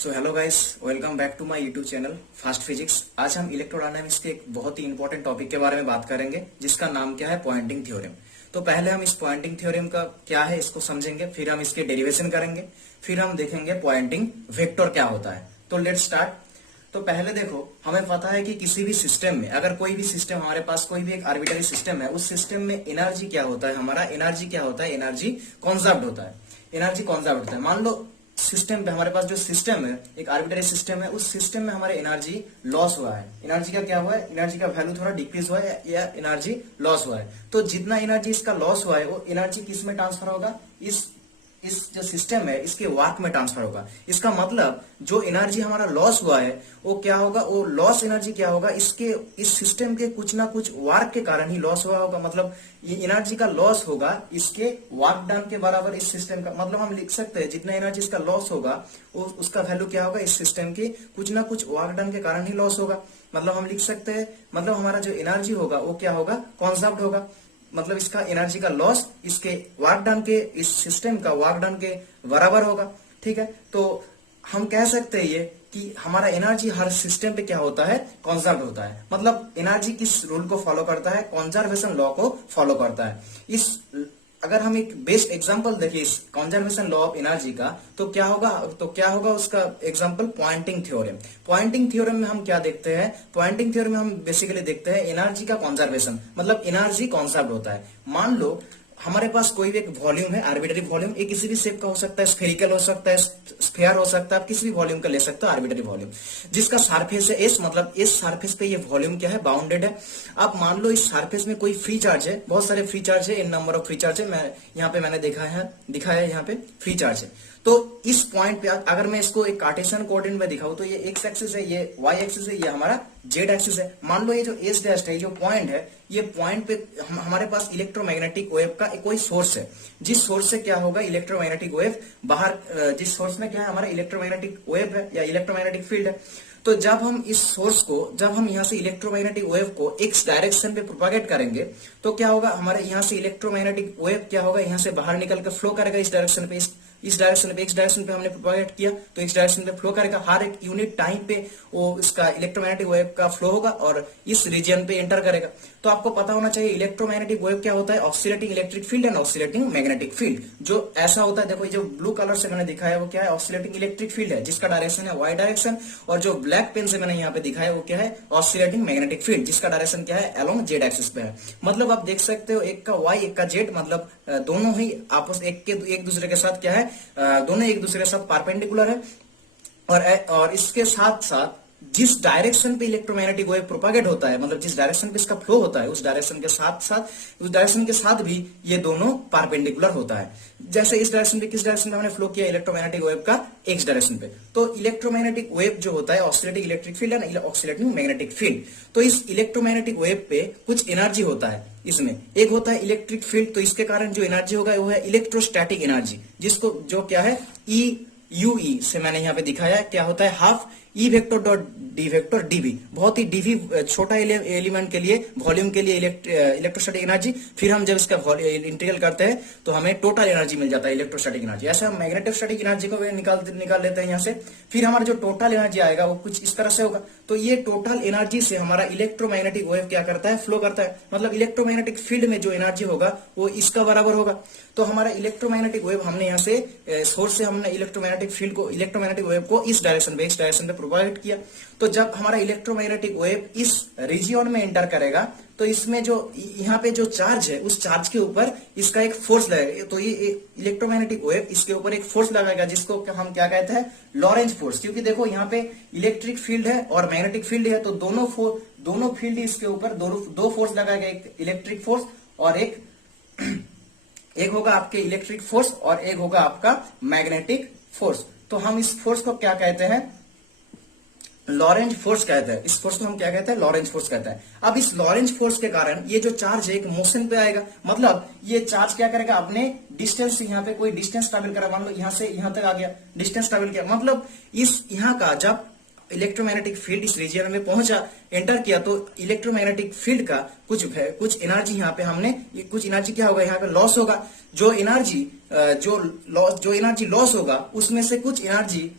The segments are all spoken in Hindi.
So hello guys, welcome back to my YouTube channel fast physics. आज हम इलेक्ट्रोडायनामिक्स के एक बहुत ही इंपॉर्टेंट टॉपिक के बारे में बात करेंगे, जिसका नाम क्या है, पॉइंटिंग थ्योरम। तो पहले हम इस पॉइंटिंग थ्योरम का क्या है इसको समझेंगे, फिर हम इसके डेरिवेशन करेंगे, फिर हम देखेंगे पॉइंटिंग वेक्टर क्या होता है। तो लेट्स स्टार्ट। तो पहले देखो, हमें पता है कि किसी भी सिस्टम में, अगर कोई भी सिस्टम, हमारे पास कोई भी एक आर्बिट्ररी सिस्टम है, उस सिस्टम में एनर्जी क्या होता है, हमारा एनर्जी क्या होता है, एनर्जी कॉन्जर्व्ड होता है। एनर्जी कॉन्जर्व्ड होता है। मान लो सिस्टम पे, हमारे पास जो सिस्टम है, एक आर्बिट्ररी सिस्टम है, उस सिस्टम में हमारे एनर्जी लॉस हुआ है। एनर्जी का क्या हुआ है, एनर्जी का वैल्यू थोड़ा डिक्रीज हुआ है या एनर्जी लॉस हुआ है। तो जितना एनर्जी इसका लॉस हुआ है, वो एनर्जी किस में ट्रांसफर होगा, इस जो सिस्टम है इसके वाट में ट्रांसफर होगा। इसका मतलब जो एनर्जी हमारा लॉस हुआ है वो क्या होगा, वो लॉस एनर्जी क्या होगा, इस सिस्टम के कुछ ना कुछ वर्क के कारण ही लॉस हुआ होगा। मतलब ये एनर्जी का लॉस होगा इसके वर्क डन के बराबर इस सिस्टम का। मतलब हम लिख सकते हैं जितना एनर्जी इसका लॉस होगा वो उसका वैल्यू क्या होगा, इस सिस्टम के कुछ ना कुछ वर्क डन के कारण ही लॉस होगा। मतलब हम लिख सकते हैं, मतलब हमारा जो एनर्जी होगा वो क्या होगा, कॉन्जर्व्ड होगा। मतलब इसका एनर्जी का लॉस इसके वर्क डन के, इस सिस्टम का वर्क डन के बराबर होगा। ठीक है, तो हम कह सकते हैं ये कि हमारा एनर्जी हर सिस्टम पे क्या होता है, कॉन्जर्व होता है। मतलब एनर्जी किस रूल को फॉलो करता है, कंजर्वेशन लॉ को फॉलो करता है। इस अगर हम एक बेस्ट एग्जांपल देखिए इस कंजर्वेशन लॉ ऑफ एनर्जी का, तो क्या होगा उसका example Poynting theorem. Poynting theorem में हम क्या देखते हैं, पॉइंटिंग थ्योरम में हम बेसिकली देखते हैं एनर्जी का कंजर्वेशन, मतलब एनर्जी कॉन्जर्व होता है। मान लो हमारे पास कोई भी एक वॉल्यूम है, आर्बिट्ररी वॉल्यूम, ये किसी भी शेप का हो सकता है, स्फेरिकल हो सकता है, स्फीयर हो सकता है, आप किसी भी वॉल्यूम का ले सकते हो, आर्बिट्ररी वॉल्यूम, जिसका सरफेस है एस। मतलब इस सरफेस पे ये वॉल्यूम क्या है, बाउंडेड है। अब मान लो इस सरफेस में कोई फ्री चार्ज है, बहुत सारे फ्री चार्ज है, इन नंबर ऑफ फ्री चार्ज है, मैं यहाँ पे मैंने दिखाया है यहाँ पे फ्री चार्ज है। तो इस पॉइंट पे अगर मैं इसको एक कार्टेशियन कोऑर्डिनेट में दिखाऊं, तो ये एक्स एक्सिस है, ये वाई एक्सिस है, ये हमारा जेड एक्सिस है। मान लो ये जो एस डैश है, जो पॉइंट है, ये पॉइंट पे हमारे पास इलेक्ट्रोमैग्नेटिक वेव का कोई सोर्स है, जिस सोर्स से क्या होगा, इलेक्ट्रोमैग्नेटिक वेव बाहर, जिस सोर्स में क्या है, हमारा इलेक्ट्रोमैग्नेटिक वेव है या इलेक्ट्रोमैग्नेटिक फील्ड है। तो जब हम इस सोर्स को, जब हम यहाँ से इलेक्ट्रोमैग्नेटिक वेव को एक्स डायरेक्शन पे प्रोपागेट करेंगे, तो क्या होगा, हमारे यहाँ से इलेक्ट्रोमैग्नेटिक वेव क्या होगा, यहाँ से बाहर निकल के फ्लो करेगा इस डायरेक्शन पे, इस डायरेक्शन पे, एक्स डायरेक्शन पे हमने प्रोपागेट किया तो एक्स डायरेक्शन पे फ्लो करेगा। हर एक यूनिट टाइम पे वो इसका इलेक्ट्रोमैग्नेटिक वेव का फ्लो होगा और इस रीजन पे एंटर करेगा। तो आपको पता होना चाहिए इलेक्ट्रोमैग्नेटिक वेव क्या होता है, oscillating electric field and oscillating magnetic field. जो ऐसा होता है, देखो जो ब्लू कलर से मैंने दिखाया वो क्या है, ऑसिलेटिंग इलेक्ट्रिक फील्ड है, जिसका डायरेक्शन है वाई डायरेक्शन। और जो ब्लैक पेन से मैंने यहाँ पे दिखाया वो क्या है, ऑसिलेटिंग मैग्नेटिक फील्ड, जिसका डायरेक्शन क्या है, अलोंग जेड एक्सिस पे है। मतलब आप देख सकते हो एक का वाई एक का जेड, मतलब दोनों ही आपस एक दूसरे के साथ क्या है, दोनों एक दूसरे के साथ परपेंडिकुलर है। और इसके साथ साथ जिस डायरेक्शन पे इलेक्ट्रोमैग्नेटिक वेव प्रोपागेट होता है, मतलब जिस डायरेक्शन पे इसका फ्लो होता है, उस डायरेक्शन के साथ भी ये दोनों परपेंडिकुलर होता है। जैसे इस डायरेक्शन पे, किस डायरेक्शन पे हमने फ्लो किया, इलेक्ट्रोमैग्नेटिक वेव का एक्स डायरेक्शन पे। तो इलेक्ट्रोमैग्नेटिक वेव जो होता है oscillating electric field and oscillating magnetic field. तो इस इलेक्ट्रोमैग्नेटिक वेव पे कुछ एनर्जी होता है, इसमें एक होता है इलेक्ट्रिक फील्ड, तो इसके कारण जो एनर्जी होगा वो है इलेक्ट्रोस्टैटिक एनर्जी, जिसको जो क्या है, यूई से मैंने यहाँ पे दिखाया है, क्या होता है, half E vector dot D vector D V. बहुत ही डीवी छोटा एलिमेंट के लिए, वॉल्यूम के लिए इलेक्ट्रोस्टैटिक एनर्जी, फिर हम जब इसका इंटीग्रल करते हैं तो हमें टोटल एनर्जी मिल जाता है, इलेक्ट्रोस्टैटिक एनर्जी। ऐसे हम मैग्नेटोस्टैटिक एनर्जी को भी निकाल लेते हैं यहाँ से। फिर हमारा जो टोटल एनर्जी आएगा वो कुछ इस तरह से होगा। तो ये टोटल एनर्जी से हमारा इलेक्ट्रोमैग्नेटिक वेव क्या करता है, फ्लो करता है। मतलब इलेक्ट्रोमैग्नेटिक फील्ड में जो एनर्जी होगा वो इसका बराबर होगा। तो हमारा इलेक्ट्रोमैग्नेटिक वेव हमने यहाँ से सोर्स से हमने इलेक्ट्रोमैग्नेटिक फील्ड को, इलेक्ट्रोमैग्नेटिक वेव को इस डायरेक्शन पे प्रोपागेट किया। तो जब हमारा इलेक्ट्रोमैग्नेटिक वेव इस रीजियन में एंटर करेगा, तो इसमें जो यहाँ पे जो चार्ज है, उस चार्ज के ऊपर इसका एक फोर्स लगेगा। तो ये इलेक्ट्रोमैग्नेटिक वेव इसके ऊपर एक फोर्स लगाएगा, जिसको हम क्या कहते हैं, लॉरेंज फोर्स। क्योंकि देखो यहाँ पे इलेक्ट्रिक फील्ड है और मैग्नेटिक फील्ड है, तो दोनों फील्ड इसके ऊपर दो फोर्स लगाएगा, एक इलेक्ट्रिक फोर्स और एक होगा आपके इलेक्ट्रिक फोर्स और एक होगा आपका मैग्नेटिक फोर्स। तो हम इस फोर्स को क्या कहते हैं, लॉरेंज फोर्स कहते हैं। इस फोर्स को हम क्या कहते हैं, लॉरेंज फोर्स कहते हैं। अब इस लॉरेंज फोर्स के कारण ये जो चार्ज है एक मोशन पे आएगा। मतलब ये चार्ज क्या करेगा, अपने डिस्टेंस से, यहाँ पे कोई डिस्टेंस ट्रेवल करा, मान लो यहाँ से यहाँ तक आ गया, डिस्टेंस ट्रेवल किया, मतलब इस यहाँ का जब इलेक्ट्रोमैग्नेटिक फील्ड इस रीजियन में पहुंचा, एंटर किया, तो इलेक्ट्रोमैग्नेटिक फील्ड का कुछ एनर्जी यहाँ पे हमने, कुछ एनर्जी क्या होगा, यहाँ पे लॉस होगा। जो एनर्जी लॉस होगा उसमें से कुछ एनर्जी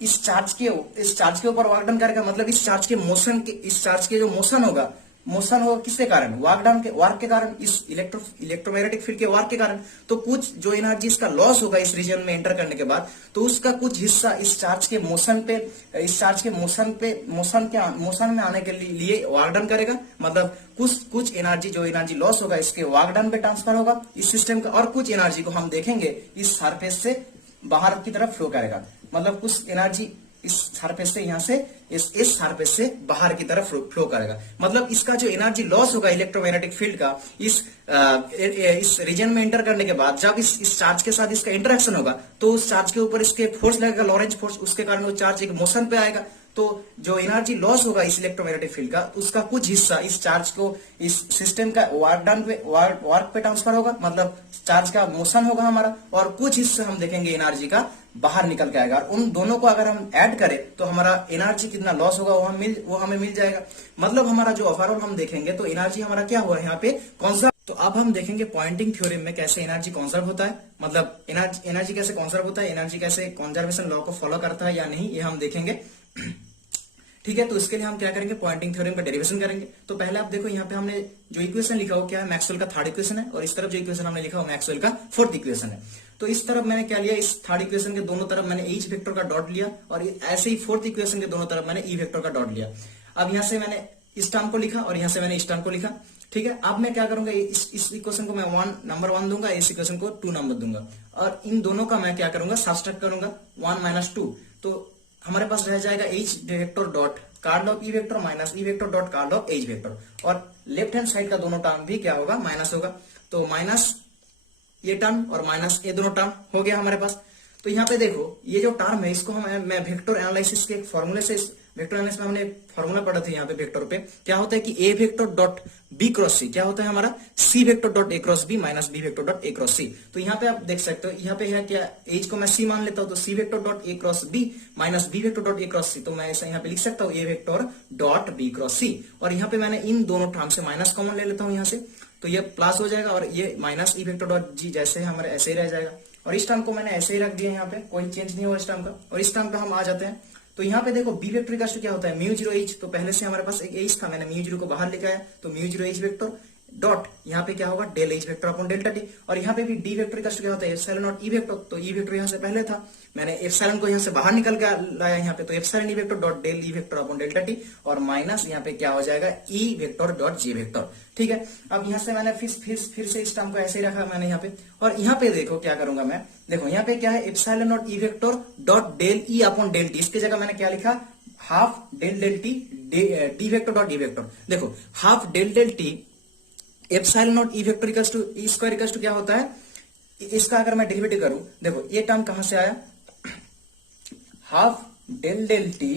इस चार्ज के ऊपर वर्क डन करेगा, मतलब इस चार्ज के जो मोशन होगा किसके कारण, वर्क के कारण, इस इलेक्ट्रोमैग्नेटिक फील्ड के वर्क के कारण। तो कुछ जो एनर्जी इसका लॉस होगा इस रीजन में एंटर करने के बाद, तो उसका कुछ हिस्सा इस चार्ज के मोशन में आने के लिए वर्क डन करेगा, मतलब कुछ एनर्जी जो एनर्जी लॉस होगा इसके वर्क डन पे ट्रांसफर होगा इस सिस्टम का, और कुछ एनर्जी को हम देखेंगे इस सरफेस से बाहर की तरफ फ्लो करेगा, मतलब कुछ एनर्जी इस सरफेस से यहां से इस सरफेस से बाहर की तरफ फ्लो करेगा। मतलब इसका जो एनर्जी लॉस होगा इलेक्ट्रोमैग्नेटिक फील्ड का इस रीजन में एंटर करने के बाद, जब इस चार्ज के साथ इसका इंटरेक्शन होगा तो उस चार्ज के ऊपर इसके फोर्स लगेगा, लॉरेंज फोर्स, उसके कारण वो चार्ज एक मोशन पे आएगा। तो जो एनर्जी लॉस होगा इस इलेक्ट्रोमैग्नेटिक फील्ड का, उसका कुछ हिस्सा इस चार्ज को इस सिस्टम का वर्क पे ट्रांसफर होगा, मतलब चार्ज का मोशन होगा हमारा, और कुछ हिस्सा हम देखेंगे एनर्जी का बाहर निकल के आएगा। और उन दोनों को अगर हम ऐड करें तो हमारा एनर्जी कितना लॉस होगा वो हमें मिल जाएगा। मतलब हमारा जो ओवरऑल हम देखेंगे तो एनर्जी हमारा क्या हुआ यहाँ पे कंजर्व। तो अब हम देखेंगे पॉइंटिंग थ्योरम में कैसे एनर्जी कंजर्व होता है, मतलब एनर्जी कैसे कंजर्व होता है, एनर्जी कैसे कंजर्वेशन लॉ को फॉलो करता है या नहीं, ये हम देखेंगे। ठीक है, तो इसके लिए हम क्या करेंगे, पॉइंटिंग थ्योरम का डेरिवेशन करेंगे। तो पहले आप देखो यहाँ पे हमने जो इक्वेशन लिखा हो क्या है, मैक्सवेल का थर्ड इक्वेशन है, और इस तरफ जो इक्वेशन हमने लिखा हो मैक्सवेल का फोर्थ इक्वेशन है। तो इस तरफ मैंने क्या लिया, इस थर्ड इक्वेशन के दोनों तरफ मैंने एच वेक्टर का डॉट लिया, और ऐसे ही फोर्थ इक्वेशन के दोनों तरफ मैंने ई वेक्टर का डॉट लिया। अब यहाँ से मैंने इस टर्म को लिखा और यहाँ से मैंने इस टर्म को लिखा। ठीक है, अब मैं क्या करूंगा, इस इक्वेशन को मैं नंबर 1 दूंगा, इस इक्वेशन को 2 नंबर दूंगा, और इन दोनों का मैं क्या करूंगा, सब्ट्रैक्ट करूंगा 1 - 2। तो हमारे पास रह जाएगा H vector dot card of E vector minus E vector dot card of H vector, और लेफ्ट हैंड साइड का दोनों टर्म भी क्या होगा, माइनस होगा। तो माइनस ये टर्म और माइनस ये दोनों टर्म हो गया हमारे पास। तो यहाँ पे देखो ये जो टर्म है इसको मैं वेक्टर एनालिसिस के फॉर्मूले से, वेक्टर एनालिसिस में हमने फॉर्मूला पढ़ा था यहाँ पे वेक्टर पे क्या होता है कि A vector dot B cross C क्या होता है हमारा, C vector dot A cross B minus B vector dot A cross C. तो यहाँ पे आप देख सकते हो, यहाँ पे है क्या, एच को मैं सी मान लेता हूँ, तो C vector dot A cross B minus B vector dot A cross C. तो मैं ऐसा यहाँ पे लिख सकता हूँ A vector dot B cross C, और यहाँ पे मैंने इन दोनों टर्म से माइनस कॉमन ले लेता हूँ यहाँ से, तो ये प्लस हो जाएगा, और ये minus E vector dot G जैसे है हमारे ऐसे ही रह जाएगा। और इस टर्म को मैंने ऐसे ही रख दिया यहाँ पे, कोई चेंज नहीं हुआ इस टर्म का। और इस टर्म पे हम आ जाते हैं, तो यहाँ पे देखो बी वेक्टर का क्या होता है, म्यू 0 एच। तो पहले से हमारे पास एक एच था, मैंने म्यू 0 को बाहर लेके आया, तो म्यू 0 एच वेक्टर डॉट यहाँ पे क्या होगा, del H vector upon delta T. और यहाँ पे भी डी वेक्टर का क्या होता है, एप्सिलॉन नॉट ई वेक्टर। तो ई वेक्टर यहाँ से पहले था, मैंने एप्सिलॉन को यहाँ से बाहर निकल के लाया यहाँ पे, तो epsilon E vector dot del E vector upon delta T, और माइनस यहाँ पे क्या हो जाएगा, E vector dot J vector. ठीक है, अब यहाँ से मैंने फिर से इस टर्म को ऐसे ही रखा मैंने यहाँ पे, और यहाँ पे देखो क्या करूंगा मैं, देखो यहाँ पे क्या है, epsilon naught E vector dot del E upon del T, इसकी जगह मैंने क्या लिखा, half del del T D vector dot D vector. देखो half del del T epsilon naught E vector equals to E square equals to क्या होता है, इसका अगर मैं डेरिवेटिव करूं, देखो ये टर्म कहां से आया, half del del T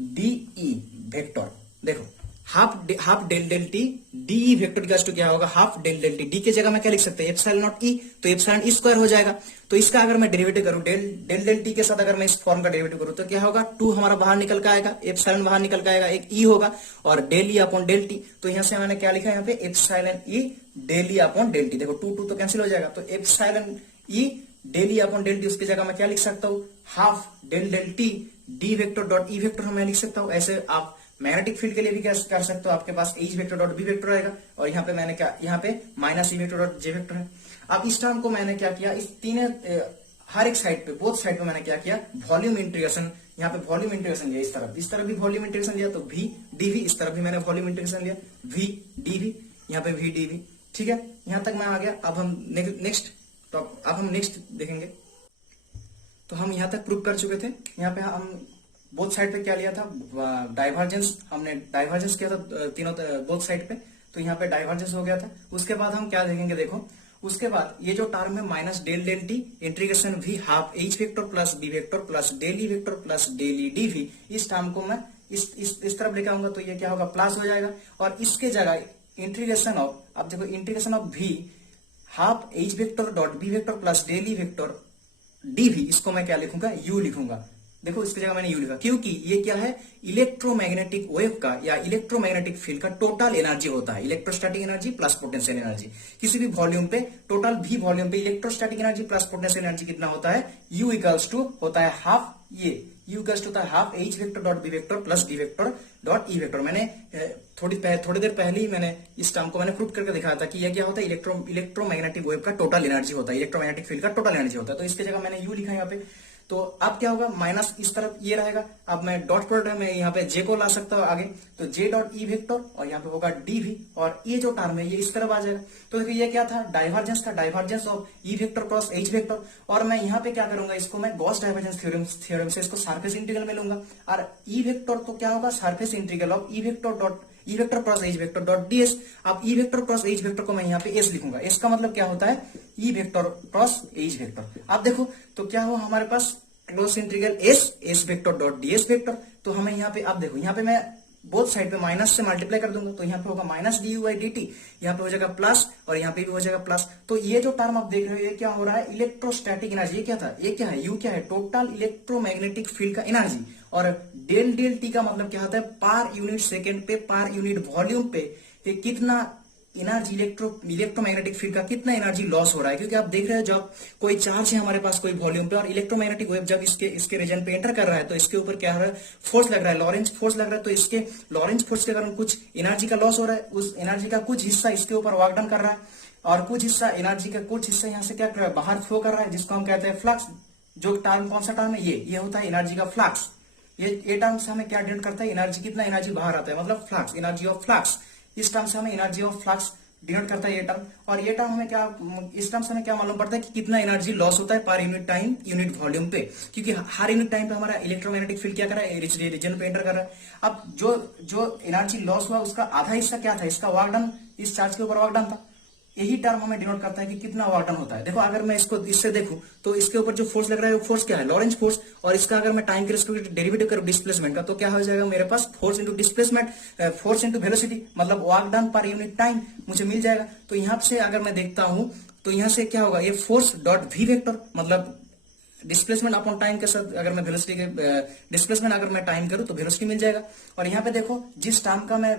D E vector. देखो half del del T D E vector equals to क्या होगा, half del del T, D के जगह मैं क्या लिख सकते हैं, एप्सिलॉन नॉट ई, तो एप्सिलॉन ई स्क्वायर हो जाएगा। तो इसका अगर मैं डेरिवेटिव करूं डेल डेल टी के साथ, अगर मैं इस फॉर्म का डेरिवेटिव करूं तो क्या होगा, 2 हमारा बाहर निकल के आएगा, एप्सिलॉन बाहर निकल के आएगा, एक ई होगा, और del E upon del T. तो यहां से मैंने क्या लिखा है यहाँ पे, epsilon E del E upon del T. देखो 2 तो कैंसिल हो जाएगा, तो epsilon E del E upon del T, उसकी जगह मैं क्या लिख सकता हूँ, half del del T D vector dot E vector मैं लिख सकता हूँ। ऐसे आप मैग्नेटिक फील्ड के लिए भी क्या कर सकते हो, आपके पास H vector dot B vector आएगा, और यहाँ पे मैंने क्या, यहाँ पे minus E vector dot J vector है। अब इस टर्म को मैंने क्या किया, इस तीनों हर एक साइड पे, बोथ साइड पे मैंने क्या किया, वॉल्यूम इंटीग्रेशन, यहाँ पे वॉल्यूम इंटीग्रेशन लिया, इस तरफ भी वॉल्यूम इंटीग्रेशन लिया, तो वी डी वी, इस तरफ भी मैंने वॉल्यूम इंटीग्रेशन लिया, वी डी वी, यहाँ पे वी डी वी। ठीक है, यहाँ तक मैं आ गया। अब हम नेक्स्ट देखेंगे। तो हम यहाँ तक प्रूव कर चुके थे, यहाँ पे हम बोथ साइड पे क्या लिया था, डाइवर्जेंस, हमने डाइवर्जेंस किया था तीनों बोथ साइड पे, तो यहाँ पे डाइवर्जेंस हो गया था। उसके बाद हम क्या देखेंगे, देखो उसके बाद ये जो टर्म है minus del del T integration V half H vector plus B vector plus del E vector plus del E D V, इस टर्म को मैं इस तरफ लेके आऊंगा, तो ये क्या होगा, प्लस हो जाएगा। और इसके जगह इंटीग्रेशन ऑफ, अब देखो integration of V half H vector dot B vector plus del E vector D V, इसको मैं क्या लिखूंगा, यू लिखूंगा। देखो इसकी जगह मैंने यू लिखा, क्योंकि ये क्या है, इलेक्ट्रोमैग्नेटिक वेव का या इलेक्ट्रोमैग्नेटिक फील्ड का टोटल एनर्जी होता है, electrostatic energy plus potential energy. किसी भी वॉल्यूम पे, टोटल भी वॉल्यूम पे electrostatic energy plus potential energy कितना होता है, यू इक्वल्स टू होता है हाफ, ये U इक्वल्स होता है half H vector dot B vector plus D vector dot E vector. मैंने थोड़ी देर पहले ही मैंने इस टर्म को मैंने प्रूव करके दिखाया था कि यह क्या होता है, इलेक्ट्रोमैग्नेटिक वेव का टोटल एनर्जी होता है, इलेक्ट्रोमैग्नेटिक फील्ड का टोटल एनर्जी होता है। तो इसके जगह मैंने यू लिखा है यहाँ पे। तो अब क्या होगा, माइनस इस तरफ ये रहेगा। अब मैं डॉट प्रोडक्ट है, मैं यहाँ पे जे को ला सकता हूँ आगे, तो जे डॉट ई वेक्टर और यहाँ पे होगा डी भी, और ये जो टर्म है ये इस तरफ आ जाएगा। तो देखिए ये क्या था, डाइवर्जेंस का, divergence of E vector cross H vector. और मैं यहाँ पे क्या करूंगा, इसको मैं गॉस डाइवर्जेंस थ्योरम से इसको सरफेस इंटीग्रल में लूंगा। और ई वेक्टर तो क्या होगा, surface integral of E vector cross H vector dot DS. अब E vector cross H vector को मैं यहाँ पे एस लिखूंगा। एस का मतलब क्या होता है, E vector cross H vector. अब देखो तो क्या हुआ हमारे पास, close integral S vector dot DS vector. तो हमें यहाँ पे, अब देखो यहाँ पे मैं बोथ साइड पे माइनस से मल्टीप्लाई कर दूंगा, तो यहाँ पे होगा minus D U by D T, यहाँ पे हो जाएगा प्लस और यहाँ पे भी हो जाएगा प्लस। तो ये जो टर्म आप देख रहे हो ये क्या हो रहा है, इलेक्ट्रोस्टैटिक एनर्जी। ये क्या था, ये क्या है, यू क्या है, टोटल इलेक्ट्रोमैग्नेटिक फील्ड का एनर्जी। और डेल डेल टी का मतलब क्या होता है, पर यूनिट सेकेंड पे, पर यूनिट वॉल्यूम पे ये कितना एनर्जी, इलेक्ट्रोमैग्नेटिक फील्ड का कितना एनर्जी लॉस हो रहा है। क्योंकि आप देख रहे हो जब कोई चार्ज है हमारे पास कोई वॉल्यूम पे और इलेक्ट्रोमैग्नेटिक वेव जब इसके रीजन पे एंटर कर रहा है तो इसके ऊपर क्या हो रहा है, फोर्स लग रहा है, लॉरेंज फोर्स लग रहा है। तो इसके लॉरेंज फोर्स के कारण कुछ एनर्जी का लॉस हो रहा है, उस एनर्जी का कुछ हिस्सा इसके ऊपर वर्क डन कर रहा है और कुछ हिस्सा एनर्जी का कुछ हिस्सा यहाँ से क्या कर रहा है, बाहर फ्लो कर रहा है, जिसको हम कहते हैं फ्लक्स। जो टर्म कौन सा टर्म है, ये होता है एनर्जी का फ्लक्स। ये टर्म से हमें क्या डिनोट करता है, एनर्जी, कितना एनर्जी बाहर आता है, मतलब फ्लक्स, एनर्जी ऑफ फ्लक्स। इस टर्म से हमें एनर्जी ऑफ फ्लक्स डिनोट करता है ये टर्म। और ये टर्म हमें क्या, इस टर्म से हमें क्या मालूम पड़ता है कि कितना एनर्जी लॉस होता है पर यूनिट टाइम, यूनिट वॉल्यूम पे। क्योंकि हर यूनिट टाइम पे हमारा इलेक्ट्रोमैग्नेटिक फील्ड क्या कर रहा है, रीजन पे एंटर कर रहा है। अब जो एनर्जी लॉस हुआ उसका आधा हिस्सा क्या था, इसका वर्क डन, इस चार्ज के ऊपर वर्क डन था। यही टर्म हमें डिनोट करता है कि कितना वर्क डन होता है। देखो अगर मैं इसको इससे देखूं तो इसके ऊपर जो फोर्स लग रहा है वो फोर्स क्या है, लॉरेंज फोर्स। और इसका अगर मैं टाइम के रिस्पेक्ट डेरिवेटिव करूं डिस्प्लेसमेंट का, तो क्या हो जाएगा मेरे पास, force into displacement, force into velocity, मतलब work done per unit time मुझे मिल जाएगा। तो यहां से अगर मैं देखता हूं तो यहां से क्या होगा, ये फोर्स डॉट वी वेक्टर, मतलब डिस्प्लेसमेंट अपॉन टाइम के साथ अगर मैं वेलोसिटी के डिस्प्लेसमेंट अगर मैं टाइम करूं तो वेलोसिटी मिल जाएगा। और यहाँ पे देखो जिस टर्म का मैं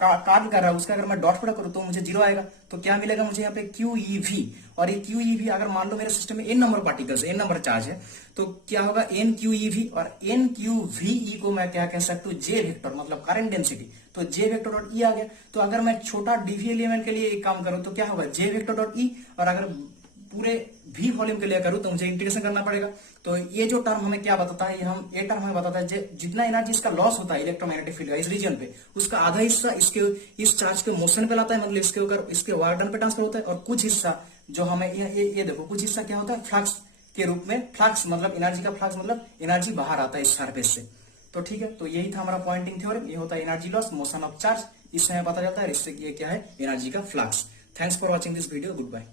कार्य कर रहा है उसका अगर मैं डॉट प्रोडक्ट करूं तो मुझे जीरो आएगा। तो क्या मिलेगा मुझे यहाँ पे क्यू ई वी। और ये क्यू ई वी अगर मान लो मेरे सिस्टम में N number particles, N number charge है, तो क्या होगा एन क्यू ई वी। और एन क्यू वी ई को मैं क्या कह सकता हूँ, जे वेक्टर, मतलब करंट डेंसिटी। तो जे वेक्टर डॉट ई आ गया। तो अगर मैं छोटा डीवी एलिमेंट के लिए एक काम करूं तो क्या होगा, जे वेक्टर डॉट ई। और अगर पूरे भी वॉल्यूम के लिए करूं तो मुझे इंटीग्रेशन करना पड़ेगा। तो ये जो टर्म हमें क्या बताता है, ये टर्म हमें बताता है जितना एनर्जी इसका लॉस होता है इलेक्ट्रोमैग्नेटिक फील्ड का इस रीजन पे, उसका आधा हिस्सा इस चार्ज के मोशन पे लाता है, मतलब इसके ऊपर इसके वर्क डन पे ट्रांसफर होता है। और कुछ हिस्सा जो हमें ये देखो, कुछ हिस्सा क्या होता है, फ्लक्स के रूप में, फ्लक्स मतलब एनर्जी का फ्लक्स, मतलब एनर्जी बाहर आता है इस सरफेस से। तो ठीक है, तो यही था हमारा पॉइंटिंग थ्योरम। ये होता है energy loss, motion of charge, इससे हमें पता चलता है इससे ये क्या है, एनर्जी का flux. Thanks for watching this video, good bye.